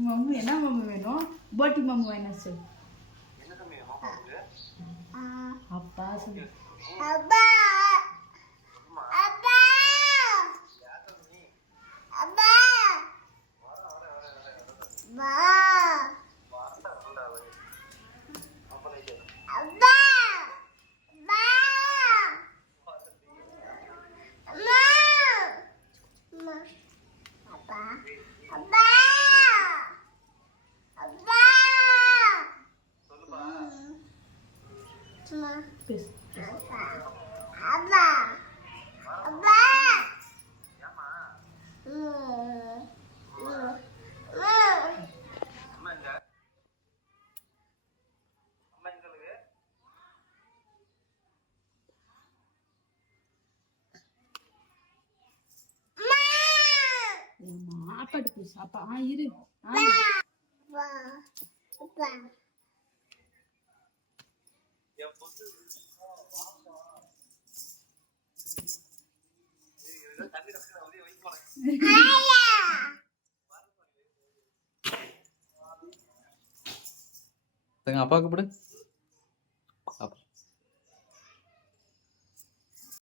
மம்மு என்ன மம்மு வேணும்? போட்டி மம்மு வேணும் சொல்லு. அப்பா சொல்லு. அப்பா அப்பா அப்பா வா அப்பா வா அம்மா அப்பா அப்பா அப்பா சொல்லுப்பா சும்மா அப்பா அப்பா அப்பா ஏமா அம்மா எங்க அம்மா எங்களுக்கு சாப்பாடு போய் சாப்பா இரு அப்பாவுக்கு